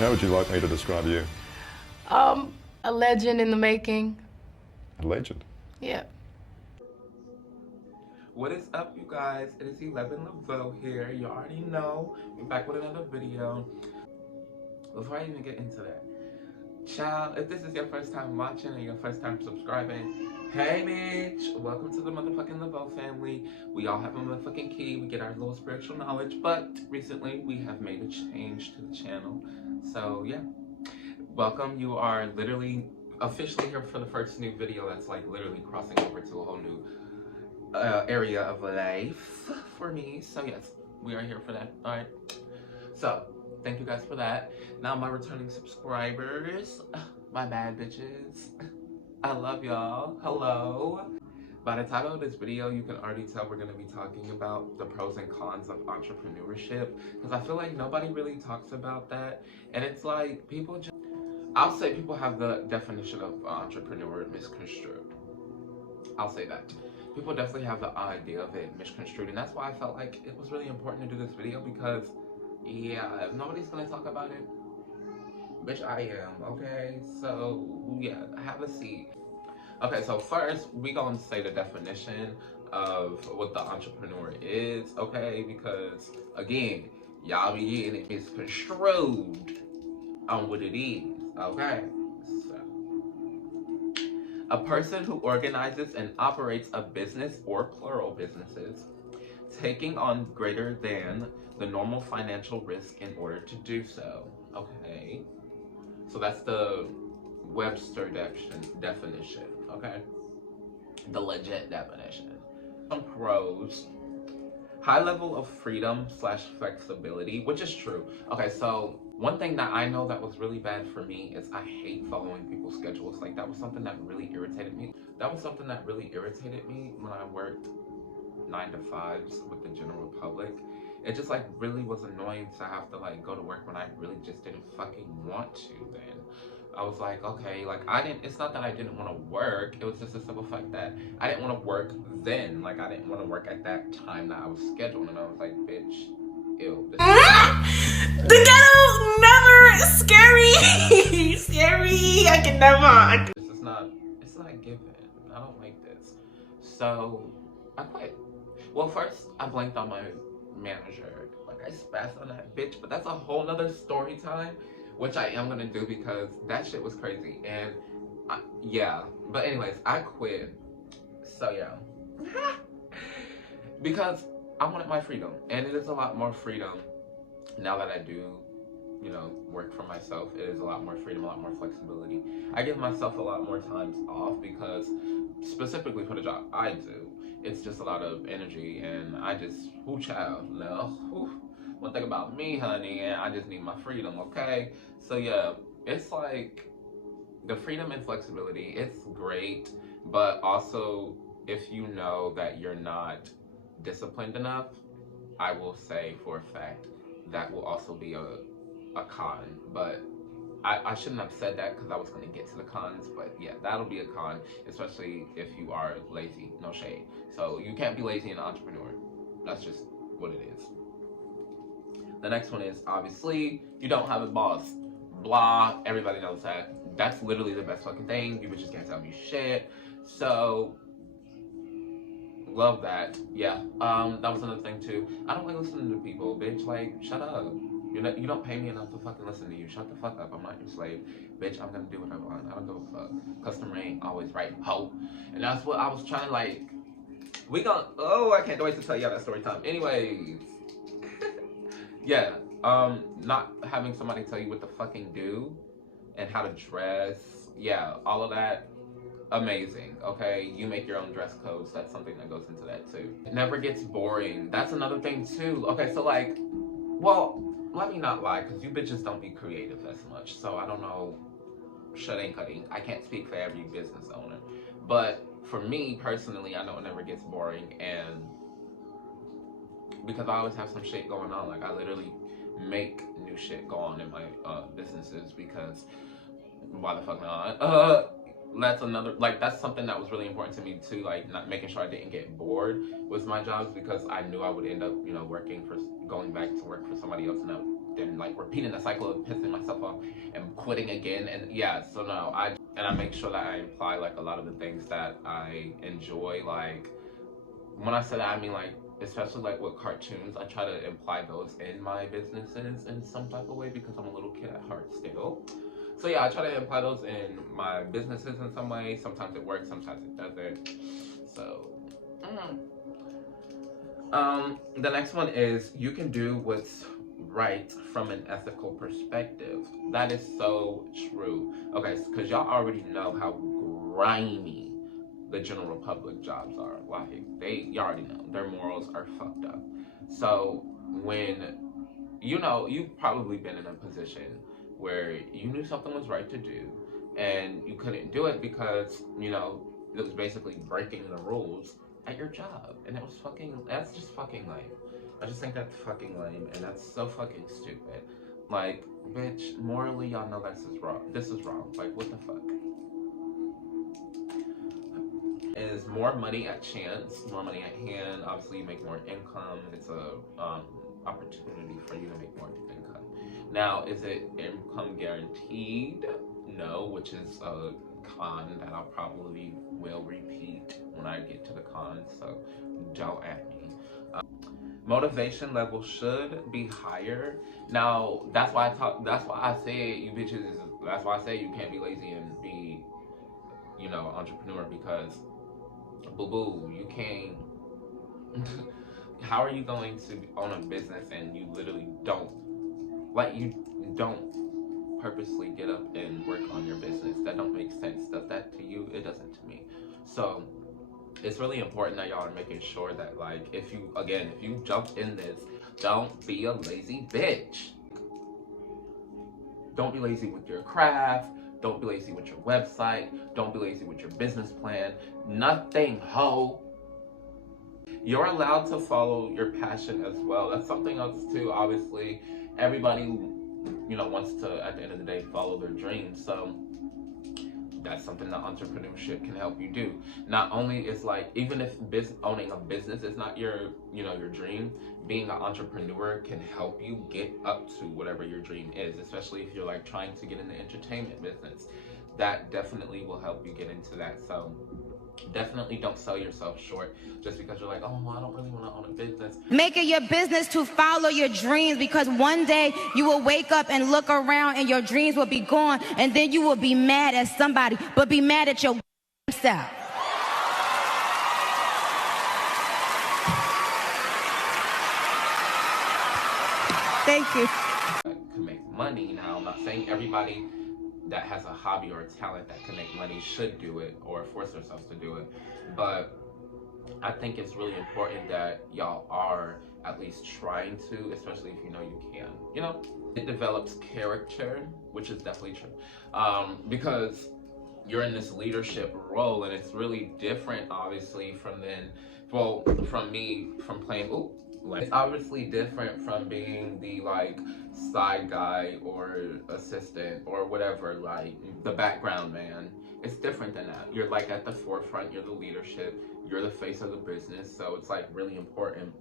How would you like me to describe you? A legend in the making. A legend. Yeah. What is up, you guys? It is 11 Laveau here. You already know. We're back with another video. Before I even get into that, child, if this is your first time watching and your first time subscribing, hey bitch, welcome to the motherfucking Laveau family. We all have a motherfucking key. We get our little spiritual knowledge, but recently we have made a change to the channel. So yeah, welcome. You are literally officially here for the first new video that's like literally crossing over to a whole new area of life for me. So yes, we are here for that. All right, so thank you guys for that. Now my returning subscribers, my bad bitches, I love y'all. Hello. By the title of this video, you can already tell we're going to be talking about the pros and cons of entrepreneurship, because I feel like nobody really talks about that. And it's like people just, I'll say people have the definition of entrepreneur misconstrued. I'll say that. People definitely have the idea of it misconstrued, and that's why I felt like it was really important to do this video, because yeah, if nobody's gonna talk about it, bitch, I am, okay? So yeah, have a seat. Okay, so first we gonna say the definition of what the entrepreneur is, okay? Because again, y'all be getting it misconstrued on what it is, okay? A person who organizes and operates a business or plural businesses, taking on greater than the normal financial risk in order to do so. Okay, so that's the Webster definition, okay? The legit definition. Some pros: high level of freedom / flexibility, which is true. Okay, so one thing that I know that was really bad for me is I hate following people's schedules. Like, that was something that really irritated me. That was something that really irritated me when I worked 9 to 5s with the general public. It just like really was annoying to have to like go to work when I really just didn't fucking want to then. I was like, okay, like it's not that I didn't want to work, it was just a simple fact that I didn't want to work then. Like, I didn't want to work at that time that I was scheduled, and I was like, bitch, ew. The ghetto never scary. Scary. I can never. This is not, it's not given. I don't like this. So I quit. Well, first I blanked on my manager. Like, I spazzed on that bitch, but that's a whole nother story time, which I am gonna do because that shit was crazy. And yeah, but anyways, I quit. So yeah, because I wanted my freedom, and it is a lot more freedom now that I do, you know, work for myself. It is a lot more freedom, a lot more flexibility. I give myself a lot more times off because, specifically for the job I do, it's just a lot of energy, and I just, whoo child, no, one thing about me, honey, and I just need my freedom, okay? So yeah, it's like, the freedom and flexibility, it's great, but also, if you know that you're not disciplined enough, I will say for a fact, that will also be a con. But I shouldn't have said that because I was going to get to the cons, but yeah, that'll be a con, especially if you are lazy. No shade. So you can't be lazy and an entrepreneur. That's just what it is. The next one is, obviously, you don't have a boss. Blah, everybody knows that. That's literally the best fucking thing. You bitches can't tell me shit. So, love that. Yeah, that was another thing too. I don't like listening to people, bitch. Like, shut up. You don't pay me enough to fucking listen to you. Shut the fuck up. I'm not your slave. Bitch, I'm gonna do what I want. I don't give a fuck. Customer ain't always right, ho. And that's what I was trying to like. Oh, I can't wait to tell you that story time. Anyways. Yeah, not having somebody tell you what to fucking do and how to dress. Yeah, all of that. Amazing. Okay, you make your own dress codes. That's something that goes into that too. It never gets boring. That's another thing too. Okay, so like, well, let me not lie, because you bitches don't be creative as much, so I don't know. Shutting cutting, I can't speak for every business owner, but for me personally, I know it never gets boring, and because I always have some shit going on. Like, I literally make new shit go on in my businesses, because why the fuck not? That's another, like, that's something that was really important to me too, like, not making sure I didn't get bored with my jobs, because I knew I would end up, you know, going back to work for somebody else, and that then like repeating the cycle of pissing myself off and quitting again. And yeah, so no, I make sure that I imply like a lot of the things that I enjoy. Like when I say that, I mean like especially like with cartoons, I try to imply those in my businesses in some type of way because I'm a little kid at heart still. So yeah, I try to imply those in my businesses in some way. Sometimes it works, sometimes it doesn't. So, the next one is you can do what's right from an ethical perspective. That is so true. Okay, because y'all already know how grimy the general public jobs are. Like you already know their morals are fucked up. So when you've probably been in a position where you knew something was right to do and you couldn't do it because it was basically breaking the rules at your job, and that's just fucking lame. I just think that's fucking lame, and that's so fucking stupid. Like, bitch, morally y'all know this is wrong. Like, what the fuck? Is more money at chance, more money at hand. Obviously you make more income. It's a opportunity for you to make more income. Now, is it income guaranteed? No, which is a con that I'll probably will repeat when I get to the cons, so don't at me. Motivation level should be higher. Now, that's why I say you bitches, that's why I say you can't be lazy and be, entrepreneur, because boo-boo, you can't. How are you going to own a business and you literally don't purposely get up and work on your business? That don't make sense. Does that to you? It doesn't to me. So it's really important that y'all are making sure that, like, if you jump in this, don't be a lazy bitch. Don't be lazy with your craft. Don't be lazy with your website. Don't be lazy with your business plan. Nothing, ho. You're allowed to follow your passion as well. That's something else too. Obviously, everybody, wants to, at the end of the day, follow their dreams. So that's something that entrepreneurship can help you do. Not only is like, even if owning a business is not your dream, being an entrepreneur can help you get up to whatever your dream is, especially if you're like trying to get in the entertainment business. That definitely will help you get into that. So definitely don't sell yourself short just because you're like, oh, I don't really want to own a business. Make it your business to follow your dreams, because one day you will wake up and look around and your dreams will be gone, and then you will be mad at somebody, but be mad at your self. Thank you. Can make money. Now, I'm not saying everybody that has a hobby or a talent that can make money should do it or force themselves to do it, but I think it's really important that y'all are at least trying to, especially if you know you can. It develops character, which is definitely true, because you're in this leadership role, and it's really different, obviously, from playing. It's obviously different from being the side guy or assistant or whatever, like the background man. It's different than that. You're like at the forefront, you're the leadership, you're the face of the business. So it's like really important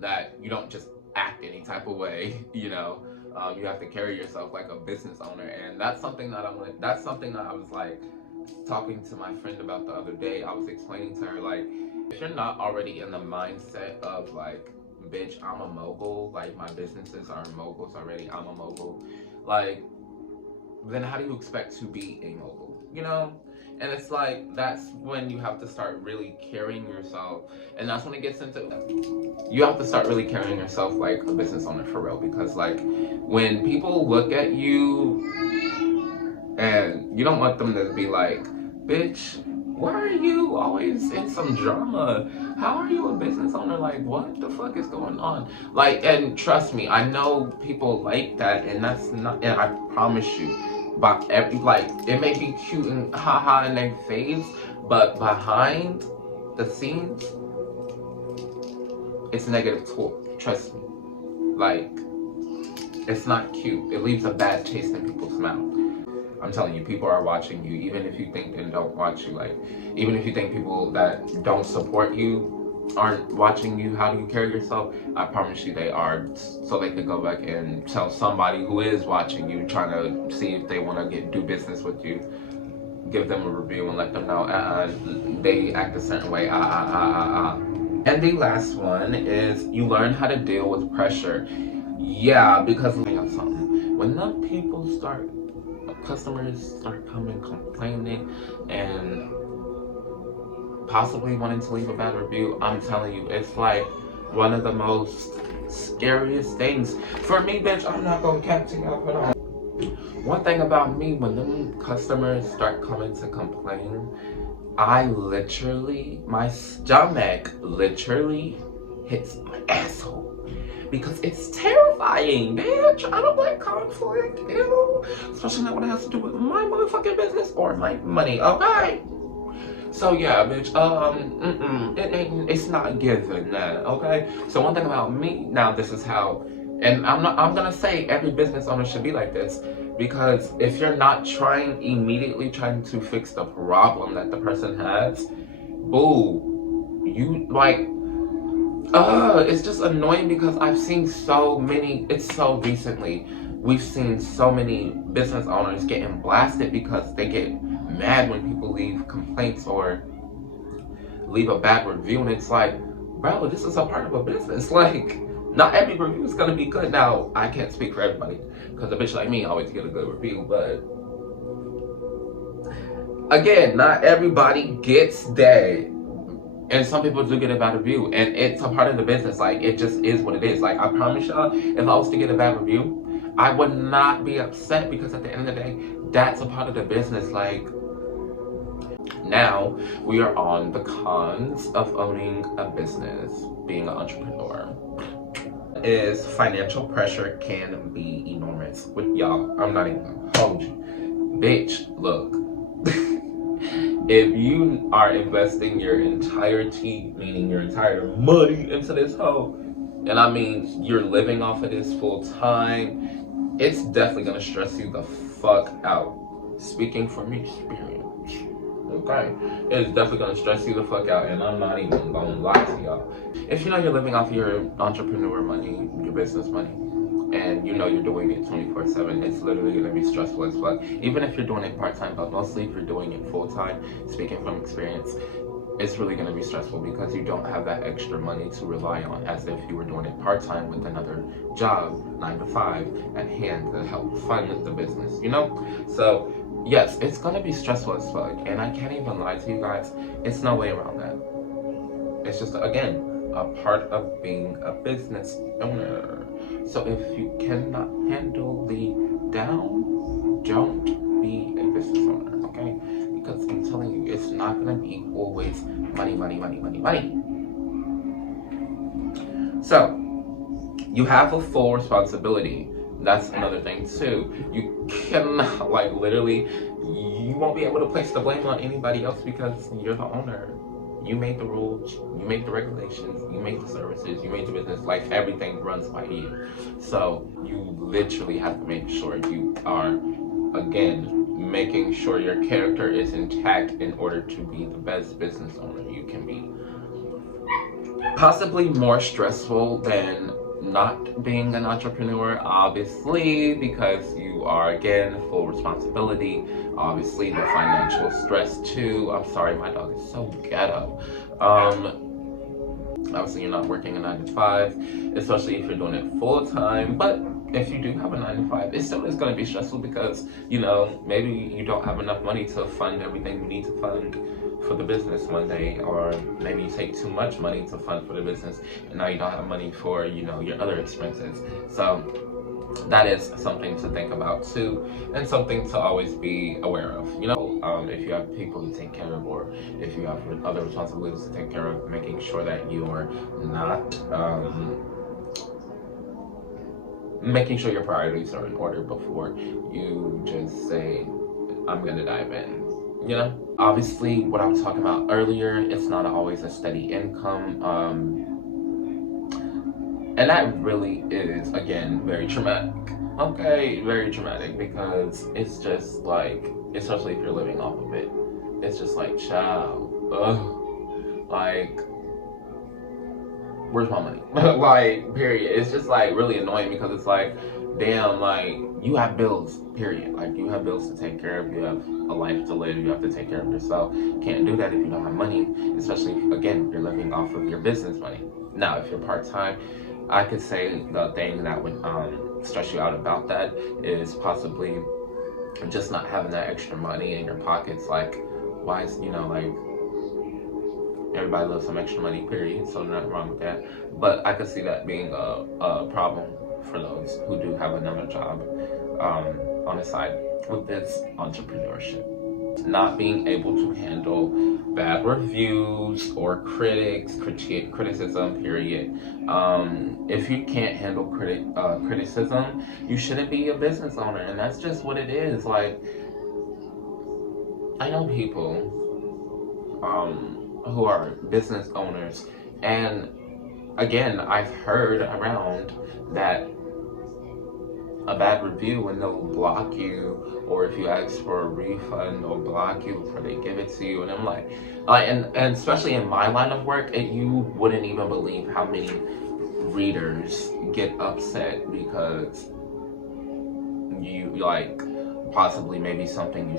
that you don't just act any type of way, you have to carry yourself like a business owner. And that's something that I was like talking to my friend about the other day. I was explaining to her, like, if you're not already in the mindset of like, bitch, I'm a mogul, like my businesses are moguls already, I'm a mogul, like, then how do you expect to be a mogul, And it's like, that's when you have to start really carrying yourself, and that's when it gets into, you have to start really carrying yourself like a business owner for real, because like, when people look at you, and you don't want them to be like, bitch, why are you always in some drama? How are you a business owner? Like, what the fuck is going on? Like, and trust me, I know people like that, and that's not, and I promise you, but it may be cute and haha in their face, but behind the scenes, it's negative talk. Trust me. Like, it's not cute. It leaves a bad taste in people's mouth. I'm telling you, people are watching you, even if you think they don't watch you. Like, even if you think people that don't support you aren't watching you, how do you carry yourself, I promise you they are, so they could go back and tell somebody who is watching you, trying to see if they want to do business with you, give them a review and let them know they act a certain way. And the last one is you learn how to deal with pressure. Yeah, because let me tell you something. When the customers start coming complaining and possibly wanting to leave a bad review, I'm telling you, it's like one of the most scariest things. For me, bitch, I'm not gonna catch you up. Hold on. One thing about me, when them customers start coming to complain, my stomach literally hits my asshole. Because it's terrifying, bitch. I don't like conflict, ew. Especially not when it has to do with my motherfucking business or my money, okay? So yeah, bitch, it's not given that, okay? So one thing about me, now this is how, and I'm gonna say every business owner should be like this, because if you're not immediately trying to fix the problem that the person has, boo, you like, it's just annoying because I've seen so many, it's so recently, we've seen so many business owners getting blasted because they get mad when people leave complaints or leave a bad review, and it's like, bro, this is a part of a business. Like, not every review is gonna be good. Now, I can't speak for everybody, because a bitch like me always get a good review, but again, not everybody gets that. And some people do get a bad review, and it's a part of the business. Like, it just is what it is. Like, I promise y'all, if I was to get a bad review, I would not be upset, because at the end of the day, that's a part of the business. Like, now we are on the cons of owning a business, being an entrepreneur. Is financial pressure can be enormous. With y'all, I'm not even gonna hold you. Bitch, look. If you are investing your entirety, meaning your entire money into this hoe, and I mean you're living off of this full time, it's definitely gonna stress you the fuck out. Speaking from experience, okay? It's definitely gonna stress you the fuck out, and I'm not even gonna lie to y'all. If you know you're living off your entrepreneur money, your business money, and you know you're doing it 24/7, it's literally gonna be stressful as fuck. Even if you're doing it part-time, but mostly if you're doing it full-time, speaking from experience, it's really gonna be stressful because you don't have that extra money to rely on as if you were doing it part-time with another job, 9 to 5, at hand to help fund the business, you know? So yes, it's gonna be stressful as fuck, and I can't even lie to you guys, it's no way around that. It's just, again, a part of being a business owner. So if you cannot handle the down, don't be a business owner, okay? Because I'm telling you, it's not gonna be always money, money, money, money, money. So, you have a full responsibility. That's another thing too. You cannot, like, literally, you won't be able to place the blame on anybody else because you're the owner. You make the rules, you make the regulations, you make the services, you make the business, like everything runs by you. So you literally have to make sure you are, again, making sure your character is intact in order to be the best business owner you can be. Possibly more stressful than not being an entrepreneur, obviously, because you are, again, full responsibility. Obviously, the financial stress too. I'm sorry, my dog is so ghetto. Obviously, you're not working a 9 to 5, especially if you're doing it full time. But if you do have a 9 to 5, it still is going to be stressful because, you know, maybe you don't have enough money to fund everything you need to fund for the business one day, or maybe you take too much money to fund for the business and now you don't have money for, you know, your other expenses. So that is something to think about too, and something to always be aware of. You know, if you have people to take care of, or if you have other responsibilities to take care of, making sure that you are not making sure your priorities are in order before you just say, I'm gonna dive in. You know, obviously what I was talking about earlier, it's not always a steady income, and that really is, again, very traumatic. Okay, very traumatic, because it's just like, especially if you're living off of it, it's just like, child, like, where's my money? Like, period. It's just like really annoying because it's like, damn, like you have bills, period. Like you have bills to take care of, you have a life to live, you have to take care of yourself. Can't do that if you don't have money, especially if, again, you're living off of your business money. Now, if you're part-time, I could say the thing that would stress you out about that is possibly just not having that extra money in your pockets. Like, why is, you know, like, everybody loves some extra money, period, so nothing wrong with that. But I could see that being a problem for those who do have another job on the side with this entrepreneurship. Not being able to handle bad reviews or criticism, period. If you can't handle criticism, you shouldn't be a business owner, and that's just what it is. Like, I know people who are business owners, and again, I've heard around that a bad review and they'll block you, or if you ask for a refund, they'll block you before they give it to you. And I'm like and especially in my line of work, you wouldn't even believe how many readers get upset because you like possibly something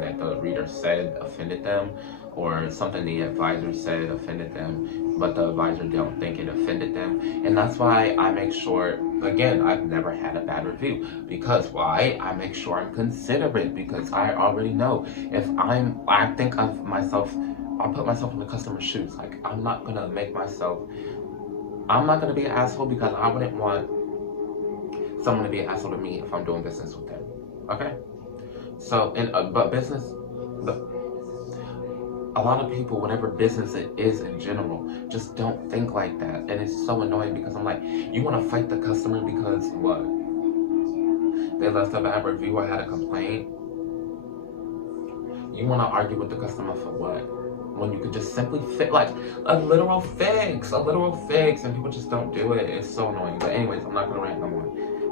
that the reader said offended them, or something the advisor said offended them, but the advisor don't think it offended them. And that's why I make sure, again, I've never had a bad review. Because why? I make sure I'm considerate, because I already know if I think of myself, I'll put myself in the customer's shoes. Like, I'm not gonna be an asshole, because I wouldn't want someone to be an asshole to me if I'm doing business with them. Okay? So, but business, a lot of people, whatever business it is in general, just don't think like that. And it's so annoying, because I'm like, you want to fight the customer because what? They left a bad review or had a complaint? You want to argue with the customer for what? When you could just simply like a literal fix, and people just don't do it. It's so annoying. But anyways, I'm not going to rant no more.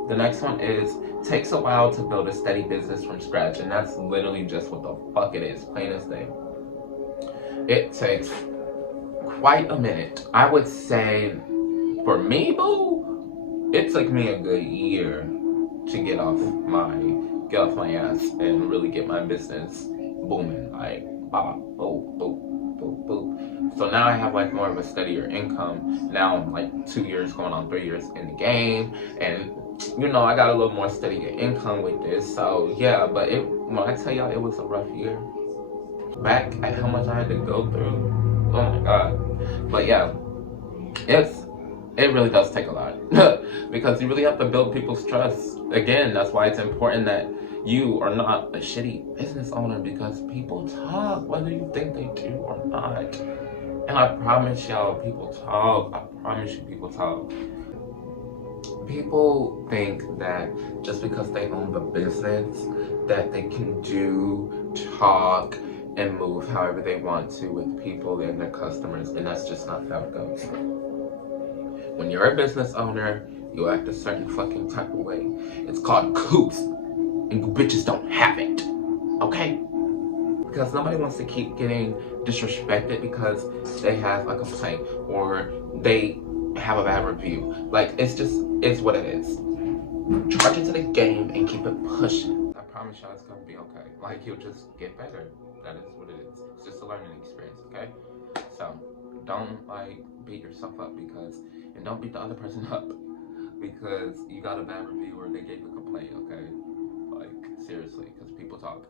The next one is, takes a while to build a steady business from scratch. And that's literally just what the fuck it is, plain as day. It takes quite a minute. I would say, for me, boo, it took me a good year to get off my ass and really get my business booming. Like, boom, boom, boom, boom, boom. So now I have like more of a steadier income. Now I'm like 2 years going on 3 years in the game, and you know, I got a little more steadier income with this. So yeah, but when I tell y'all it was a rough year, back at how much I had to go through, oh my god. But yeah, it really does take a lot because you really have to build people's trust. Again, that's why it's important that you are not a shitty business owner, because people talk whether you think they do or not. And I promise y'all, people talk. I promise you, people talk. People think that just because they own the business that they can talk and move however they want to with people and their customers, and that's just not how it goes. When you're a business owner, you act a certain fucking type of way. It's called couth, and you bitches don't have it, okay? Because nobody wants to keep getting disrespected because they have a complaint or they have a bad review. Like, it's what it is. Charge it to the game and keep it pushing. I promise y'all it's gonna be okay. Like, you'll just get better. That is what it is. It's just a learning experience, okay? So, don't, like, beat yourself up and don't beat the other person up because you got a bad review or they gave a complaint, okay? Like, seriously, because people talk.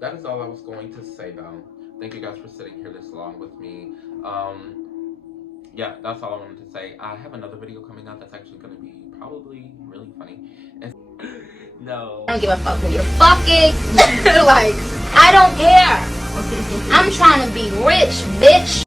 That is all I was going to say, though. Thank you guys for sitting here this long with me. Yeah, that's all I wanted to say. I have another video coming out that's actually going to be probably really funny. No. I don't give a fuck who you're fucking. Like, I don't care. I'm trying to be rich, bitch.